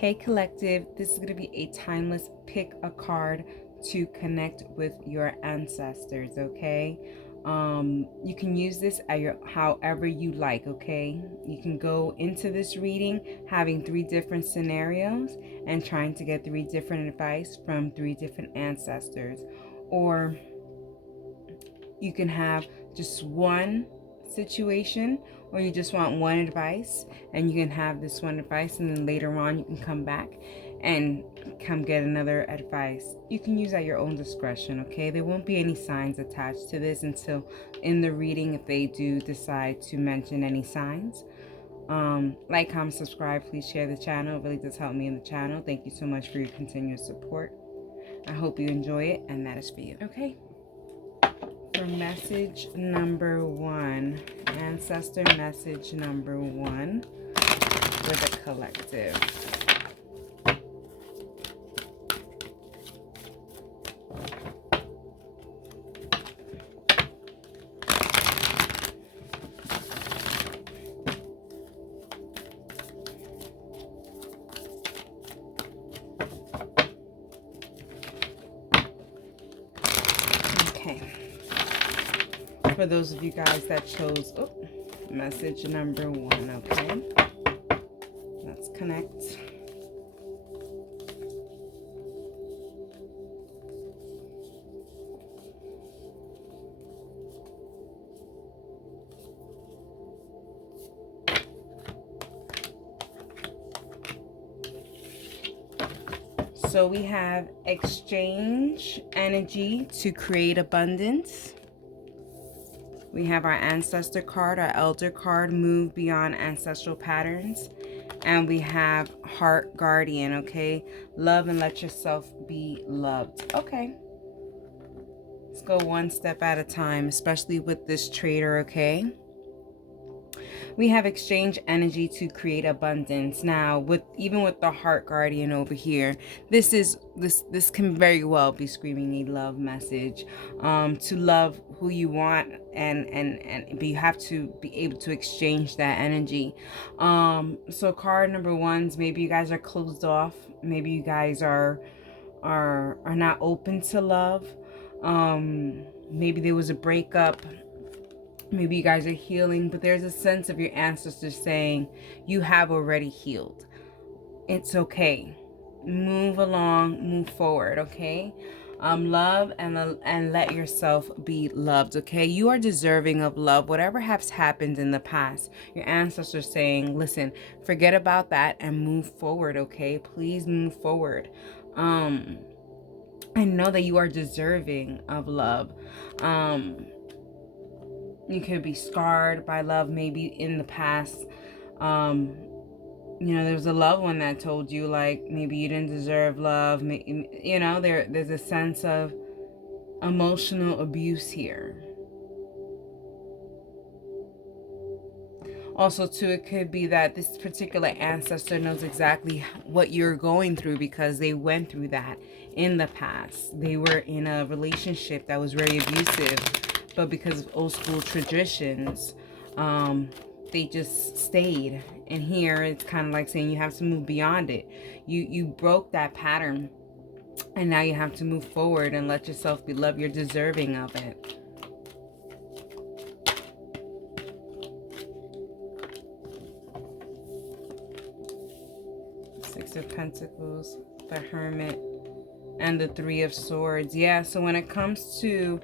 Hey collective, this is going to be a timeless pick a card to connect with your ancestors, okay? You can use this at your however you like, okay? You can go into this reading having 3 different scenarios and trying to get 3 different advice from 3 different ancestors, or you can have just one situation, or you just want one advice and you can have this one advice, and then later on you can come back and come get another advice. You can use at your own discretion, okay? There won't be any signs attached to this until in the reading, if they do decide to mention any signs. Like, comment, subscribe, please share the channel. It really does help me in the channel. Thank you so much for your continued support. I hope you enjoy it, and that is for you. Okay, for message number 1, ancestor message number 1 for the collective. Okay, for those of you guys that chose message number 1, okay, let's connect. So we have exchange energy to create abundance. We have our ancestor card, our elder card, move beyond ancestral patterns. And we have heart guardian, okay? Love and let yourself be loved. Okay. Let's go one step at a time, especially with this trader, okay? We have exchange energy to create abundance. Now, even with the heart guardian over here, this can very well be screaming a love message. To love who you want, but you have to be able to exchange that energy. So card number 1's, maybe you guys are closed off. Maybe you guys are not open to love. Maybe there was a breakup. Maybe you guys are healing, but there's a sense of your ancestors saying you have already healed. It's okay. Move along, move forward, okay? Love and let yourself be loved, okay? You are deserving of love. Whatever has happened in the past, your ancestors saying, listen, forget about that and move forward, okay? Please move forward. I know that you are deserving of love. You could be scarred by love, maybe in the past. There was a loved one that told you, like, maybe you didn't deserve love. There's a sense of emotional abuse here. Also, too, it could be that this particular ancestor knows exactly what you're going through because they went through that in the past. They were in a relationship that was very abusive, but because of old school traditions, they just stayed. And here it's kind of like saying you have to move beyond it. You broke that pattern, and now you have to move forward and let yourself be loved. You're deserving of it. Six of Pentacles, the Hermit, and the Three of Swords. Yeah, so when it comes to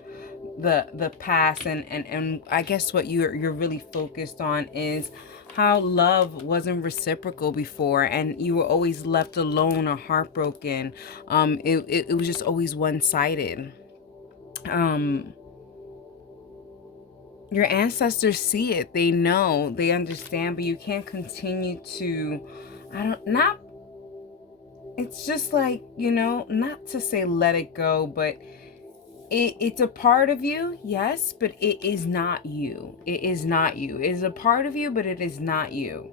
the past, and I guess what you're really focused on is how love wasn't reciprocal before, and you were always left alone or heartbroken. It was just always one-sided. Your ancestors see it, they know, they understand, but you can't continue to, it's just like, not to say let it go, but it's a part of you, yes, but it is not you. It is not you. It is a part of you, but it is not you.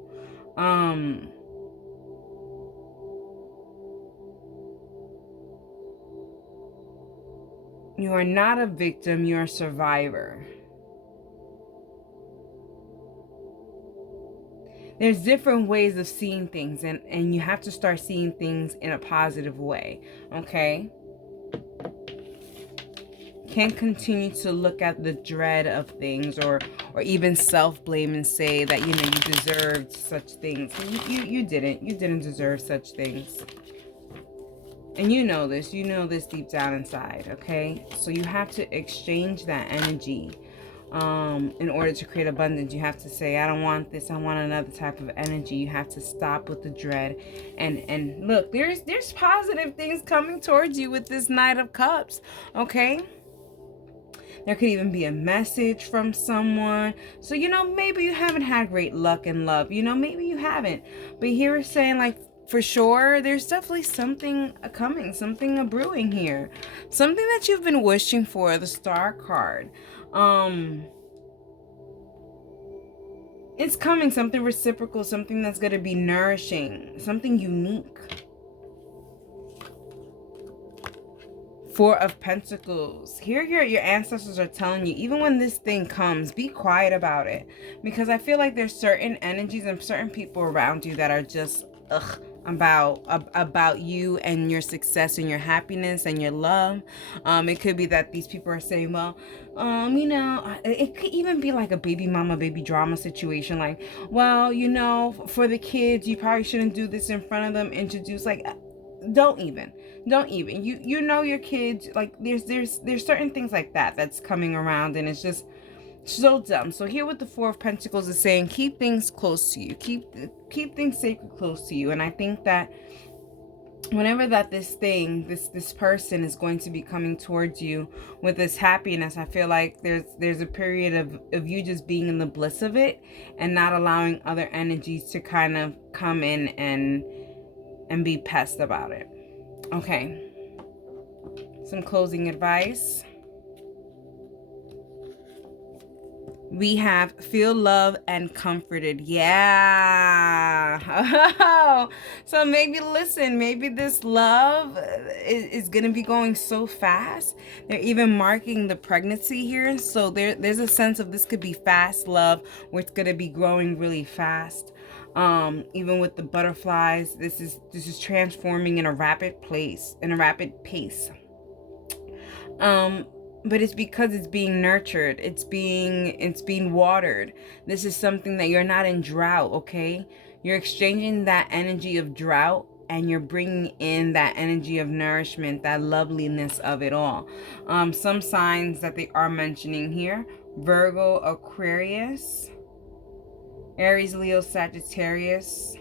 You are not a victim, you're a survivor. there's different ways of seeing things, and you have to start seeing things in a positive way, okay? Can't continue to look at the dread of things, or even self-blame and say that, you know, you deserved such things. You didn't deserve such things. And you know this deep down inside, okay? So you have to exchange that energy. In order to create abundance, you have to say, I don't want this, I want another type of energy. You have to stop with the dread, and look, there's positive things coming towards you with this Knight of Cups, okay? There could even be a message from someone. So, you know, maybe you haven't had great luck in love, you know, maybe you haven't, but here it's saying, like, for sure, there's definitely something coming, something brewing here, something that you've been wishing for, the Star card. It's coming, something reciprocal, something that's going to be nourishing, something unique. Four of Pentacles. Here your ancestors are telling you, even when this thing comes, be quiet about it. Because I feel like there's certain energies and certain people around you that are just about you and your success and your happiness and your love. It could be that these people are saying, well, you know, it could even be like a baby mama, baby drama situation. Like, well, you know, for the kids, you probably shouldn't do this in front of them. Introduce, like, don't even you know your kids, like, there's certain things like that that's coming around, and it's just so dumb. So here with the Four of Pentacles is saying, keep things close to you, keep things sacred close to you. And I think that whenever that this person is going to be coming towards you with this happiness, I feel like there's a period of you just being in the bliss of it and not allowing other energies to kind of come in and be pest about it. Okay, some closing advice. We have feel love and comforted. Yeah. So maybe listen, maybe this love is going to be going so fast. They're even marking the pregnancy here. So there's a sense of this could be fast love where it's going to be growing really fast. Even with the butterflies, this is transforming in a rapid pace. But it's because it's being nurtured, it's being watered. This is something that you're not in drought, okay? You're exchanging that energy of drought and you're bringing in that energy of nourishment, that loveliness of it all. Some signs that they are mentioning here: Virgo, Aquarius, Aries, Leo, Sagittarius,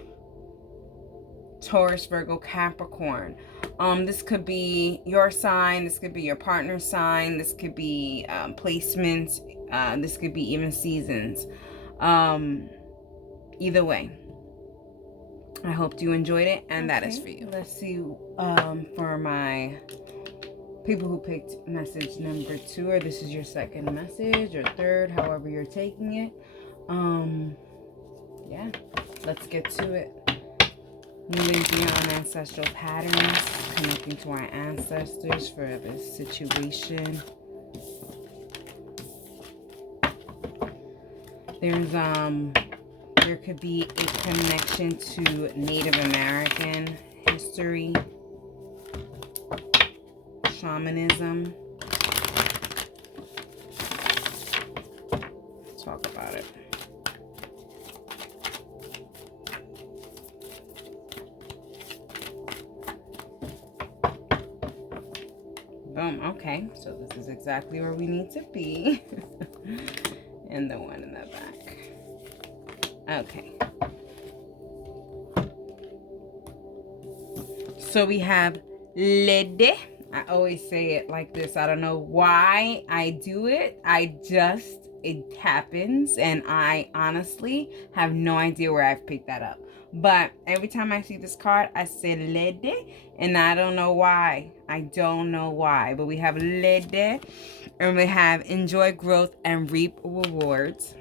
Taurus, Virgo, Capricorn. This could be your sign, this could be your partner's sign, this could be placements, this could be even seasons. Either way, I hope you enjoyed it, and that is for you. Let's see, for my people who picked message number 2, or this is your second message or third, however you're taking it. Yeah, let's get to it. Moving beyond ancestral patterns, connecting to our ancestors for this situation. There could be a connection to Native American history, shamanism. Let's talk about it. Boom. Okay, so this is exactly where we need to be. And the one in the back. Okay. So we have Lede. I always say it like this. I don't know why I do it. It happens. And I honestly have no idea where I've picked that up. But every time I see this card, I say Lede. And I don't know why. I don't know why. But we have Lede. And we have enjoy growth and reap rewards.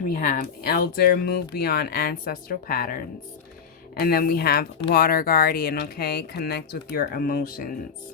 We have elder, move beyond ancestral patterns. And then we have water guardian, okay? Connect with your emotions.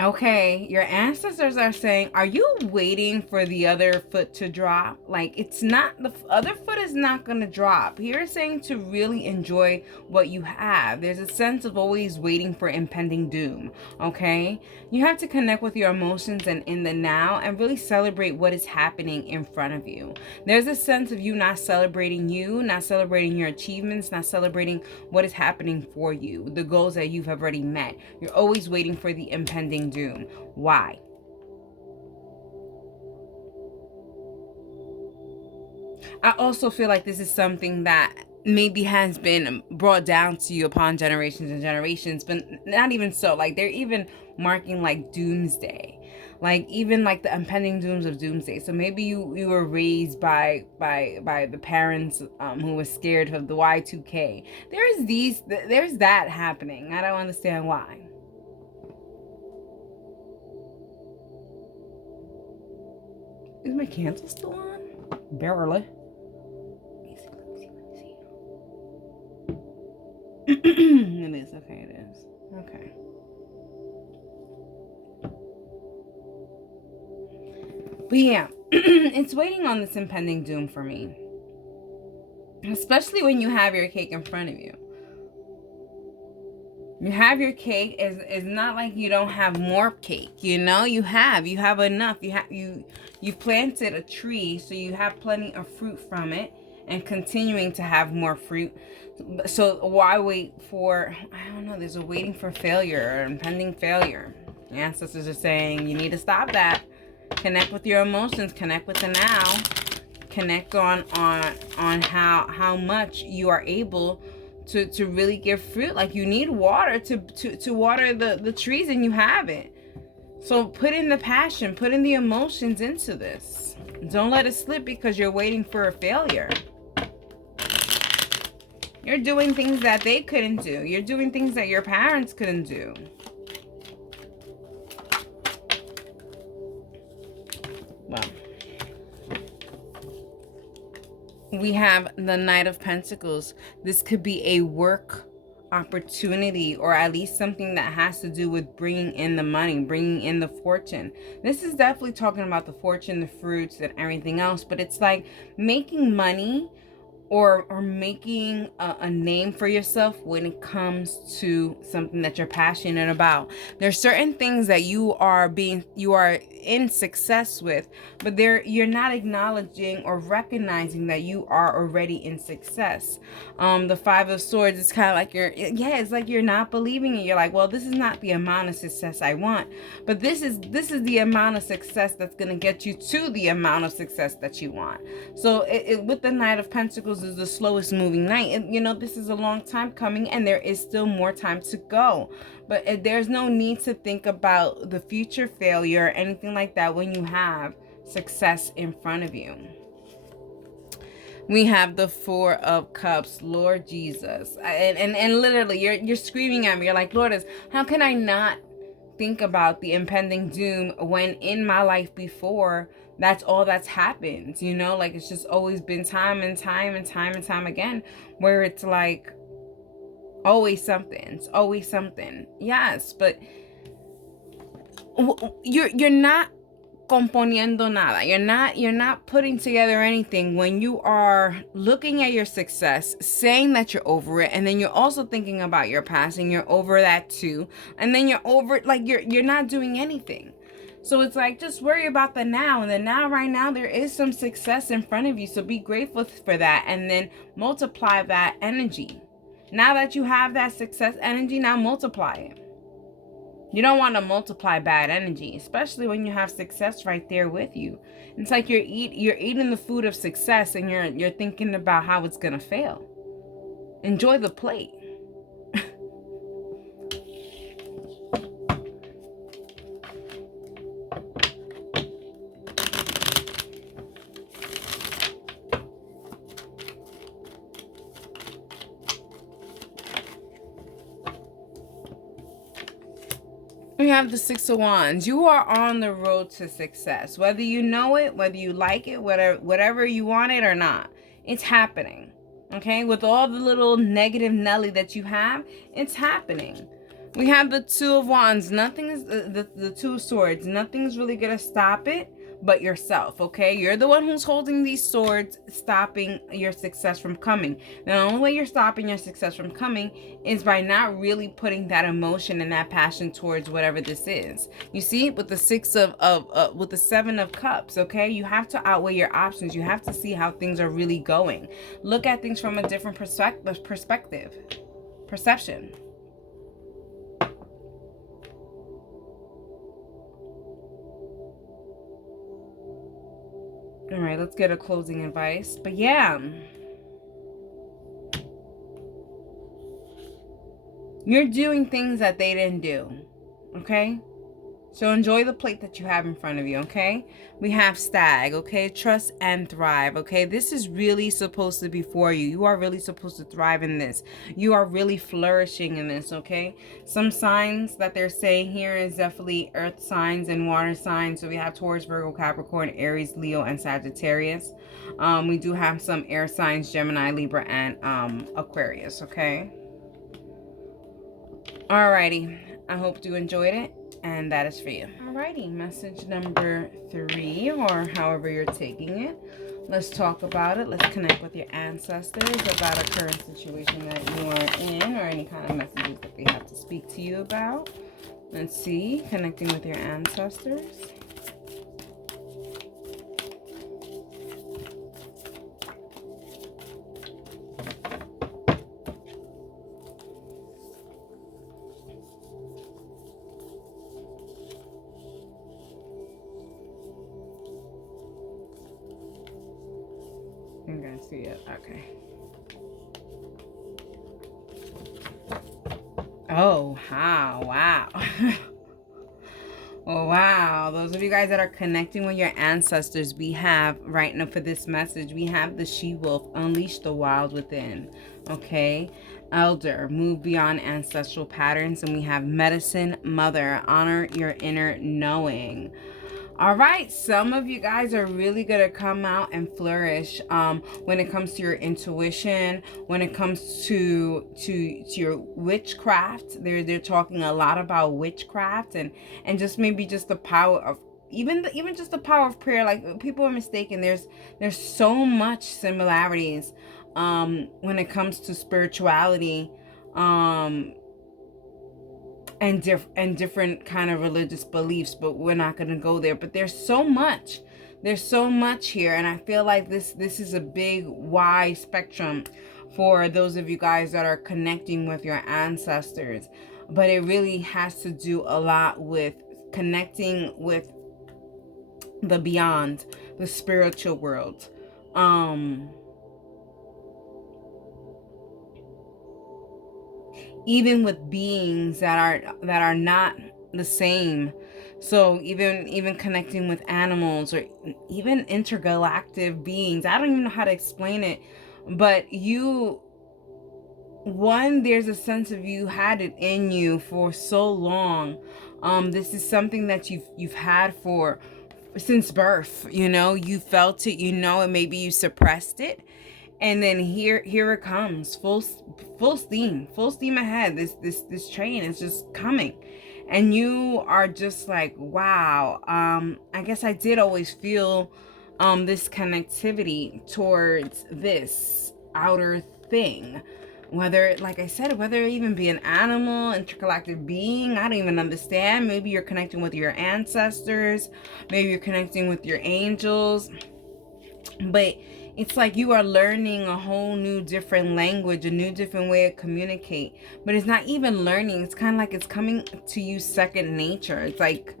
Okay, your ancestors are saying, are you waiting for the other foot to drop? Like, it's not, the other foot is not going to drop. Here it's saying to really enjoy what you have. There's a sense of always waiting for impending doom, okay? You have to connect with your emotions and in the now and really celebrate what is happening in front of you. There's a sense of you, not celebrating your achievements, not celebrating what is happening for you, the goals that you've already met. You're always waiting for the impending doom. Why? I also feel like this is something that maybe has been brought down to you upon generations and generations, but not even so. Like, they're even marking like doomsday, like even like the impending dooms of doomsday. So maybe you were raised by the parents who were scared of the Y2K. There's that happening. I don't understand why. Is my candle still on? Barely. It is. Okay, it is. Okay. But yeah, it's waiting on this impending doom for me. Especially when you have your cake in front of you. You have your cake. It's not like you don't have more cake, you know? You have enough. You planted a tree, so you have plenty of fruit from it and continuing to have more fruit. So why wait for, I don't know, there's a waiting for failure or impending failure. The ancestors are saying you need to stop that. Connect with your emotions, connect with the now, connect on how much you are able to really give fruit. Like, you need water to water the trees, and you have it. So put in the passion, put in the emotions into this. Don't let it slip because you're waiting for a failure. You're doing things that they couldn't do. You're doing things that your parents couldn't do. Well, we have the Knight of Pentacles. This could be a work opportunity, or at least something that has to do with bringing in the money, bringing in the fortune. This is definitely talking about the fortune, the fruits, and everything else, but it's like making money or making a name for yourself when it comes to something that you're passionate about. There's certain things that you are in success with, but you're not acknowledging or recognizing that you are already in success. The Five of Swords is kind of like it's like you're not believing it. You're like, well, this is not the amount of success I want, but this is the amount of success that's going to get you to the amount of success that you want. So with the Knight of Pentacles is the slowest moving knight. And, this is a long time coming, and there is still more time to go. But there's no need to think about the future failure or anything like that when you have success in front of you. We have the Four of Cups, Lord Jesus. And literally, you're screaming at me. You're like, Lord, how can I not think about the impending doom when in my life before that's all that's happened? Like, it's just always been time and time and time and time again where it's like always something. It's always something. Yes, but you're not componiendo nada. You're not putting together anything when you are looking at your success, saying that you're over it, and then you're also thinking about your past and you're over that too, and then you're over, like, you're not doing anything. So it's like, just worry about the now, and the now, right now, there is some success in front of you, so be grateful for that, and then multiply that energy. Now that you have that success energy, now multiply it. You don't want to multiply bad energy, especially when you have success right there with you. It's like you're eating the food of success, and you're thinking about how it's gonna fail. Enjoy the plate. We have the Six of Wands. You are on the road to success. Whether you know it, whether you like it, whatever you want it or not, it's happening. Okay? With all the little negative Nelly that you have, it's happening. We have the Two of Wands. Nothing is the Two of Swords. Nothing's really gonna stop it but yourself, okay? You're the one who's holding these swords, stopping your success from coming. The only way you're stopping your success from coming is by not really putting that emotion and that passion towards whatever this is. You see, with the with the Seven of Cups, okay? You have to outweigh your options. You have to see how things are really going. Look at things from a different perception. All right, let's get a closing advice. But yeah, you're doing things that they didn't do, okay? So enjoy the plate that you have in front of you, okay? We have Stag, okay? Trust and thrive, okay? This is really supposed to be for you. You are really supposed to thrive in this. You are really flourishing in this, okay? Some signs that they're saying here is definitely earth signs and water signs. So we have Taurus, Virgo, Capricorn, Aries, Leo, and Sagittarius. We do have some air signs, Gemini, Libra, and Aquarius, okay? Alrighty. I hope you enjoyed it. And that is for you. Alrighty, message number 3, or however you're taking it. Let's talk about it. Let's connect with your ancestors about a current situation that you are in, or any kind of messages that they have to speak to you about. Let's see, connecting with your ancestors. I'm gonna see it. Okay. Oh, wow. Oh, wow. Those of you guys that are connecting with your ancestors, we have, right now for this message, we have the She-Wolf, unleash the wild within. Okay. Elder, move beyond ancestral patterns. And we have Medicine Mother, honor your inner knowing. All right, some of you guys are really gonna come out and flourish when it comes to your intuition, when it comes to your witchcraft. They're talking a lot about witchcraft and just maybe just the power of even just the power of prayer. Like, people are mistaken. There's so much similarities when it comes to spirituality. And different kind of religious beliefs, but we're not going to go there. But there's so much here, and I feel like this is a big wide spectrum for those of you guys that are connecting with your ancestors. But it really has to do a lot with connecting with the beyond, the spiritual world. Even with beings that are not the same. So even connecting with animals, or even intergalactic beings. I don't even know how to explain it, but there's a sense of you had it in you for so long. This is something that you've had since birth. You felt it, and maybe you suppressed it. And then here it comes, full steam ahead. This train is just coming, and you are just like, wow. I guess I did always feel this connectivity towards this outer thing, whether, like I said, whether it even be an animal, intergalactic being. I don't even understand. Maybe you're connecting with your ancestors, maybe you're connecting with your angels, but it's like you are learning a whole new different language, a new different way to communicate. But it's not even learning. It's kind of like it's coming to you second nature. It's like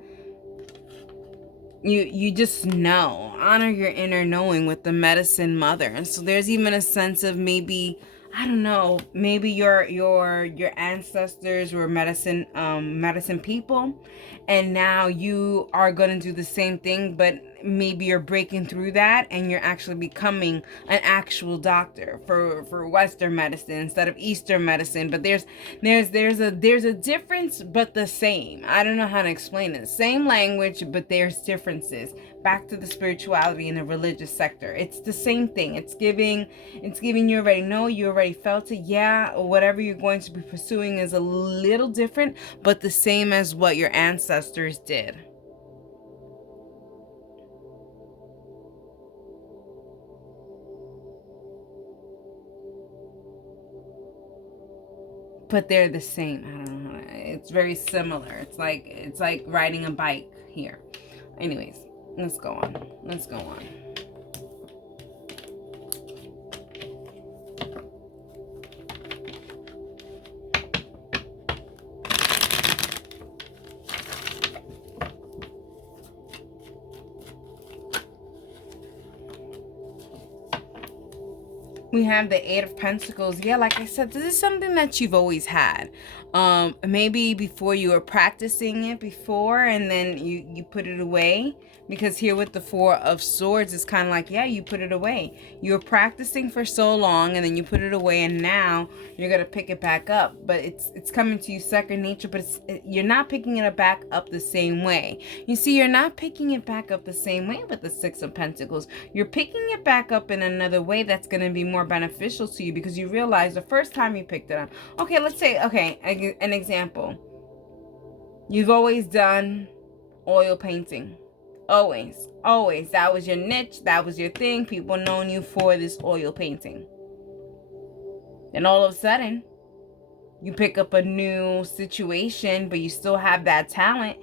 you just know. Honor your inner knowing with the Medicine Mother. And so there's even a sense of, maybe, I don't know, maybe your ancestors were medicine people, and now you are going to do the same thing, but maybe you're breaking through that and you're actually becoming an actual doctor for Western medicine instead of Eastern medicine. But there's a difference, but the same. I don't know how to explain it. Same language, but there's differences. Back to the spirituality in the religious sector, it's the same thing. It's giving you already know, you already felt it. Yeah, whatever you're going to be pursuing is a little different, but the same as what your ancestors did. But they're the same. I don't know. It's very similar. It's like riding a bike here. Anyways, let's go on. Let's go on. We have the Eight of Pentacles. Yeah, like I said, this is something that you've always had. Maybe before you were practicing it before and then you put it away. Because here with the Four of Swords, it's kind of like, yeah, you put it away. You were practicing for so long and then you put it away and now you're going to pick it back up. But it's coming to you second nature, but you're not picking it back up the same way. You see, you're not picking it back up the same way with the Six of Pentacles. You're picking it back up in another way that's going to be more beneficial to you because you realize the first time you picked it up. Okay, let's say, okay, an example. You've always done oil painting. Always. That was your niche. That was your thing. People known you for this oil painting. Then all of a sudden, you pick up a new situation, but you still have that talent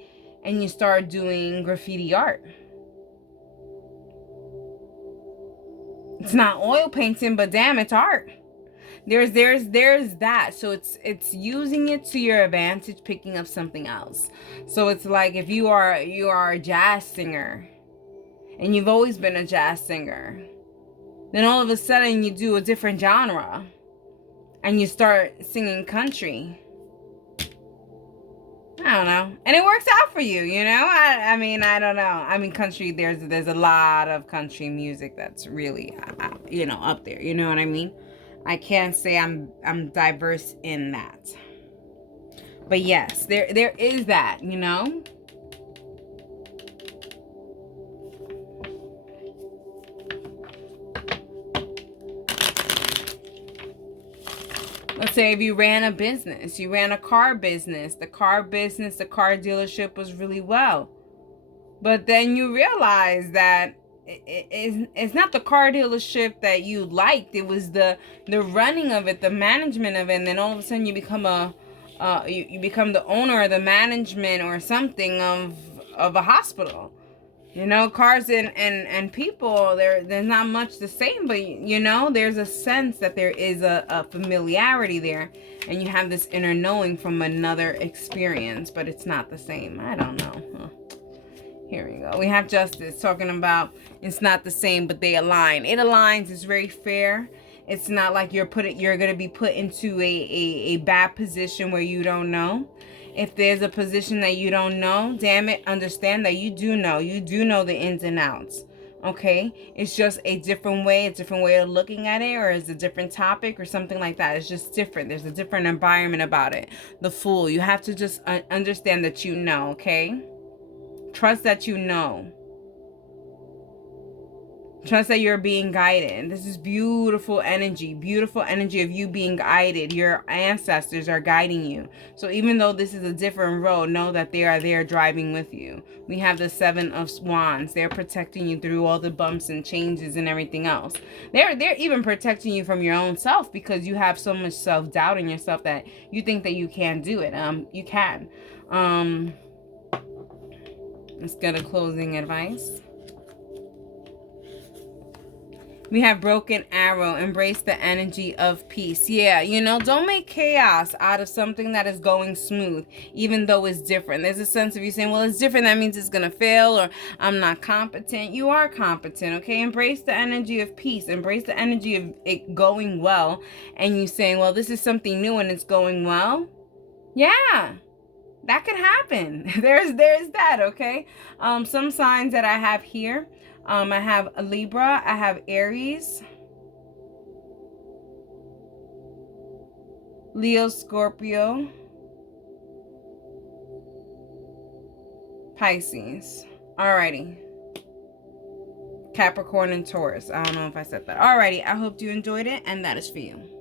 and you start doing graffiti art. It's not oil painting, but damn, it's art. There's that. So it's using it to your advantage, picking up something else. So it's like if you are a jazz singer and you've always been a jazz singer, then all of a sudden you do a different genre and you start singing country. I don't know. And it works out for you, you know? I mean, I don't know. I mean, country, there's a lot of country music that's really, up there. You know what I mean? I can't say I'm diverse in that. But yes, there is that, you know? Let's say if you ran a business, you ran a car business, the car dealership was really well. But then you realize that it's not the car dealership that you liked. It was the running of it, the management of it. And then all of a sudden you become you become the owner or the management or something of a hospital. You know, cars and people, there's not much the same, but you know, there's a sense that there is a familiarity there, and you have this inner knowing from another experience, but it's not the same. I don't know. Here we go. We have Justice talking about it's not the same, but they align. It aligns. It's very fair. It's not like you're going to be put into a bad position where you don't know. If there's a position that you don't know, damn it, understand that you do know. You do know the ins and outs. Okay? It's just a different way of looking at it, or it's a different topic or something like that. It's just different. There's a different environment about it. The Fool. You have to just understand that you know, okay? Trust that you know. Trust that you're being guided. This is beautiful energy of you being guided. Your ancestors are guiding you. So even though this is a different road, know that they are there driving with you. We have the Seven of Wands. They're protecting you through all the bumps and changes and everything else. They're even protecting you from your own self because you have so much self-doubt in yourself that you think that you can't do it. You can. Let's get a closing advice. We have Broken Arrow. Embrace the energy of peace. Yeah, you know, don't make chaos out of something that is going smooth, even though it's different. There's a sense of you saying, well, it's different. That means it's going to fail, or I'm not competent. You are competent, okay? Embrace the energy of peace. Embrace the energy of it going well. And you saying, well, this is something new and it's going well. Yeah. that could happen. There's that, okay? Some signs that I have here. I have a Libra, I have Aries, Leo, Scorpio, Pisces. Alrighty. Capricorn and Taurus. I don't know if I said that. Alrighty, I hope you enjoyed it, and that is for you.